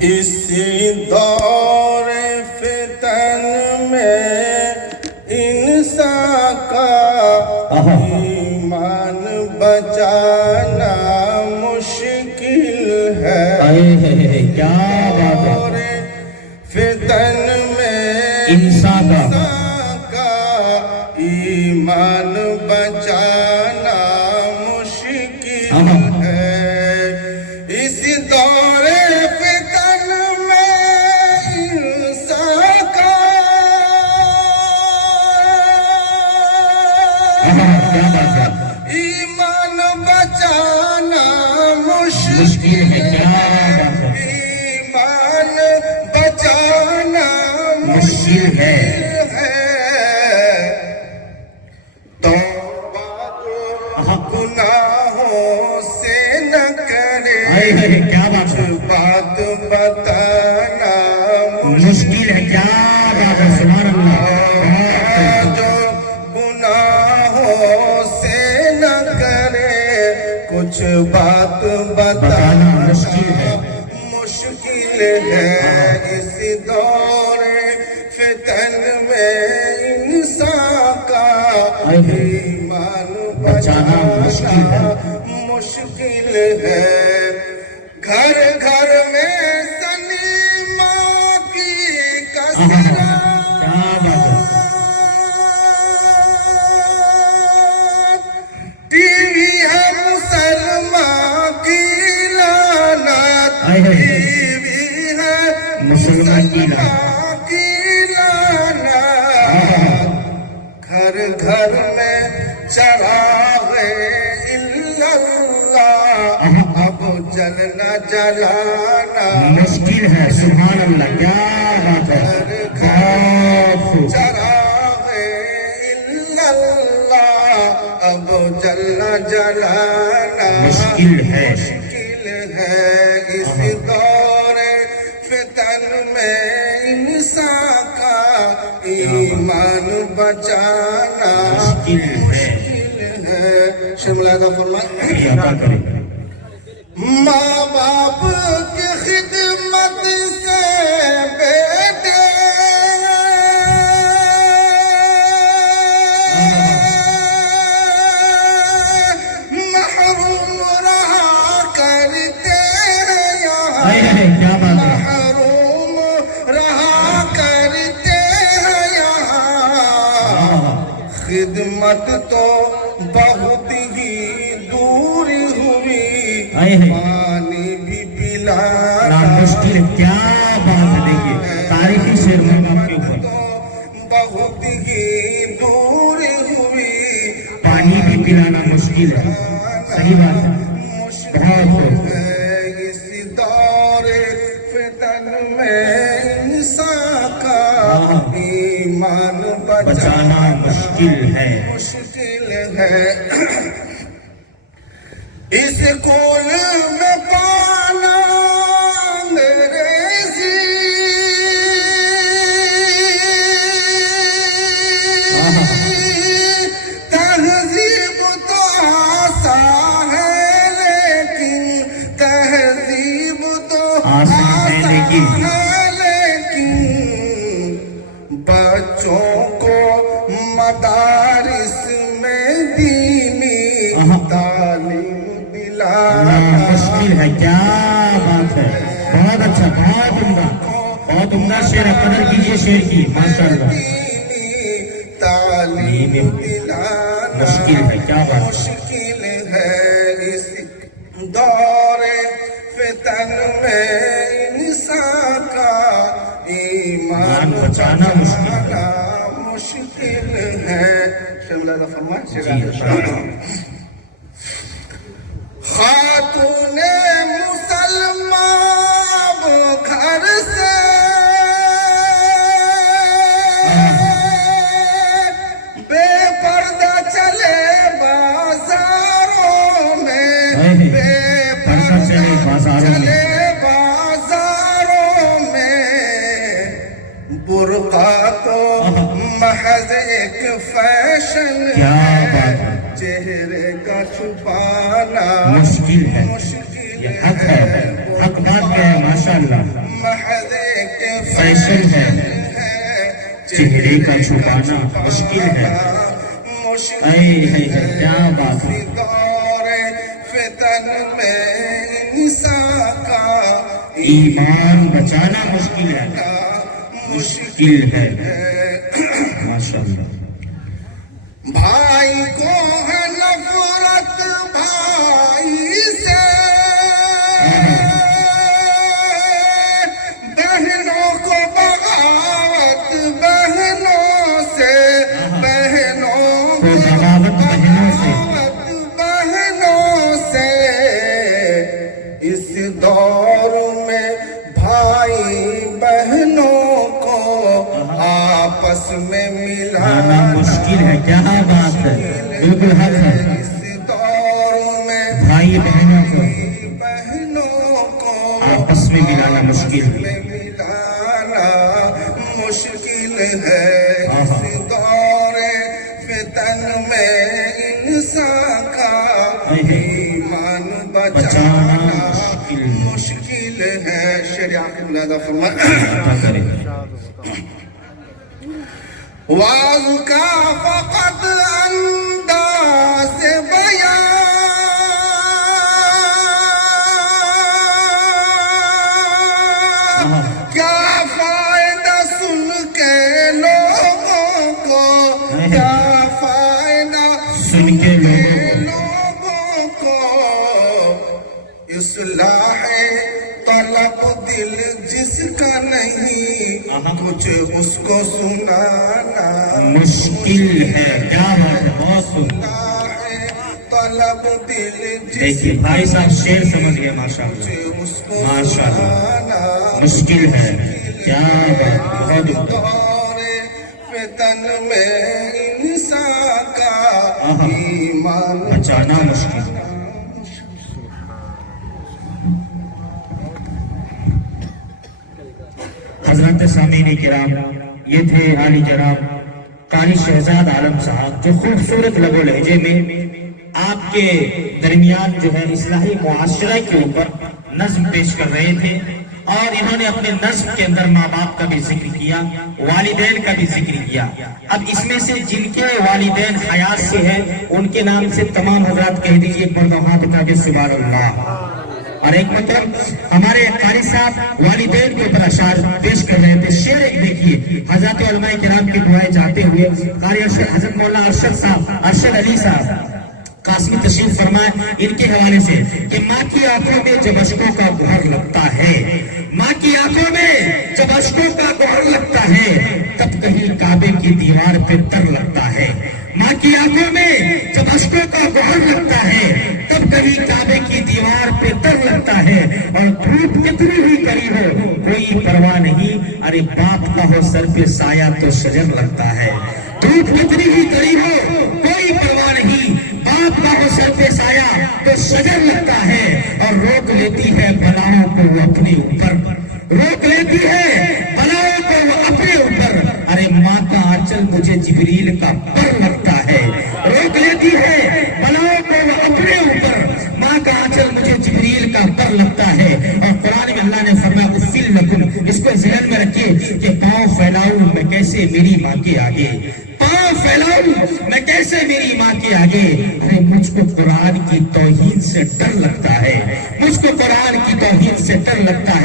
اسی دور فتن میں انسان کا ایمان بچانا مشکل ہے۔ کیا بات ہے، فتن میں انسان کا ایمان بچانا مشکل ہے۔ اس دور فتن میں انسان کا ایمان بچانا مشکل ہے۔ ایمان بچانا مشکل ہے۔ توبہ جو گناہوں سے نہ کرے، کیا بات ہے، بات بتانا مشکل ہے۔ کیا بات ہے، سبحان اللہ۔ جو گناہوں سے نہ کرے، کچھ بات بتانا مشکل ہے، مشکل ہے۔ اس دور فتن میں انسان کا ایمان بچانا مشکل ہے۔ گھر گھر میں سنیما کی کثرت، ٹی وی ہے مسلمان کی لعنت، ٹی وی ہے مسلمان کی لعنت۔ گھر گھر میں چراغ الا اللہ، اب جلنا جلانا مشکل ہے، سبحان اللہ۔ کیا بات ہے، چراغ الا اللہ، اب جلنا جلانا مشکل ہے۔ مشکل ہے۔ اس دور فتن میں انسان کا ایمان بچانا مشکل ہے۔ شملہ کا فرمان، ماں باپ کی خدمت سے بیٹے محروم رہا کرتے ہیں، محروم رہا کرتے ہیں۔ خدمت تو بہت ہی دور ہوئی، پانی بھی پلانا مشکل۔ کیا بات ہے، دیکھیے تاریخی شعر میں آپ کے اوپر بہت ہی دور ہوئی، پانی بھی پلانا مشکل ہے۔ صحیح بات ہے، مشکل ہے۔ اس دور فتن میں انسان کا ایمان بچانا مشکل ہے۔ مشکل ہے۔ اسکول میں پانا انگریزی، تہذیب تو آسان ہے لیکن، تہذیب تو آسان ہے لیکن، بچوں کو مدارس میں دینی تعلیم مشکل ہے۔ کیا بات ہے، بہت اچھا، بہت عمدہ، بہت عمدہ شعر ہے۔ قدر کیجیے شعر کی، ماشاء اللہ۔ تعلیم دلانا مشکل ہے، کیا بات ہے، مشکل ہے۔ اس دور فتن میں انسان کا ایمان بچانا مشکل ہے۔ مشکل ہے۔ شملہ کا فرمان، خاتون مسلمان گھر سے بے پردہ چلے بازاروں میں، بے پردہ چلے بازاروں میں، برقع تو محض ایک فیشن ہے، چہرے کا چھپانا مشکل ہے، مشکل یہ حق ہے، حق ماشاءاللہ محض ایک فیشن ہے، چہرے کا چھپانا مشکل ہے، اے ہے کیا بات ہے، دور فتن میں انسان کا ایمان بچانا مشکل ہے، مشکل ہے، ماشاءاللہ۔ بھائی کو ہے نفرت بھائی سے، بہنوں کو بغاوت بہنوں سے، بہنوں کو بغاوت بہنوں سے، بہنوں سے، اس دور میں بھائی بہنوں کو آپس میں آنا مشکل ہے، کیا بات ہے، بالکل حق ہے، اس دور میں بھائی بہنوں کو بہنوں کو آپس میں ملانا مشکل ہے، ملانا مشکل ہے، آہا۔ اس دور فتن میں انسان کا ایمان بچانا مشکل ہے۔ شعر آخر ملاحظہ فرمائیں، کیا کریں، واز کا فقط انداز بیان، کیا فائدہ سن کے لوگوں کو، کیا فائدہ سن کے لوگوں کو، اصلاح طلب دل جس کا نہیں کچھ اس کو سنانا مشکل ہے، کیا بات ہے، بہت سن، طلب دل جس دیکھیے بھائی صاحب شعر سمجھ گئے، ماشاءاللہ اس کو ماشاءاللہ، سنانا مشکل ہے، کیا بات، بہت دور فتن میں انسان کا ایمان بچانا مشکل ہے۔ حضرت سامعین کرام، یہ تھے عالی جناب قاری شہزاد عالم صاحب، جو خوبصورت لب و لہجے میں آپ کے درمیان جو ہے اصلاحی معاشرہ کے اوپر نظم پیش کر رہے تھے، اور انہوں نے اپنے نظم کے اندر ماں باپ کا بھی ذکر کیا، والدین کا بھی ذکر کیا۔ اب اس میں سے جن کے والدین حیات سے ہیں ان کے نام سے تمام حضرات کہہ دیجئے، پردہ ہاتھ اٹھا کے سبحان اللہ۔ اور ایک مطلب ہمارے قاری صاحب والدین کے اوپر اشعار پیش کر رہے تھے، شعر ایک دیکھیے، حضرات علماء کرام کی دعائیں چاہتے ہوئے قاری حضرت مولانا ارشد صاحب، ارشد علی صاحب قاسمی تشریف فرمائے، ان کے حوالے سے کہ ماں کی آنکھوں میں جب اشکوں کا گوہر لگتا ہے، ماں کی آنکھوں میں جب اشکوں کا گوہر لگتا ہے، تب کہیں کعبے کی دیوار پہ تر لگتا ہے، ماں کی آنکھوں میں جب اشکوں کا گوہر لگتا ہے، تب کہیں کعبے کی دیوار پہ تر لگتا ہے، اور دھوپ کتنی ہی قریب ہو کوئی پرواہ نہیں، ارے باپ کا ہو سر پہ سایہ تو شجر لگتا ہے، دھوپ کتنی ہی قریب ہو کوئی پرواہ نہیں، باپ کا ہو سر پہ سایہ تو شجر لگتا ہے، اور روک لیتی ہے بلاؤں کو وہ اپنے اوپر، روک لیتی ہے بلاؤں کو وہ اپنے اوپر، ارے ماں کا آنچل مجھے جبریل کا پر لگتا ہے، روک لیتی ہے بلاؤں کو وہ اپنے اوپر، ماں کا آنچل مجھے جبریل کا پر لگتا ہے۔ اور قرآن میں اللہ نے فرمایا اُفِّل لَكُمْ، اس کو ذہن میں رکھیے کہ پاؤں پھیلاؤں میں کیسے میری ماں کے آگے، پاؤں پھیلاؤں میں کیسے میری ماں کے آگے، ارے مجھ کو قرآن کی توہین سے ڈر لگتا ہے، مجھ کو قرآن کی توہین سے ڈر لگتا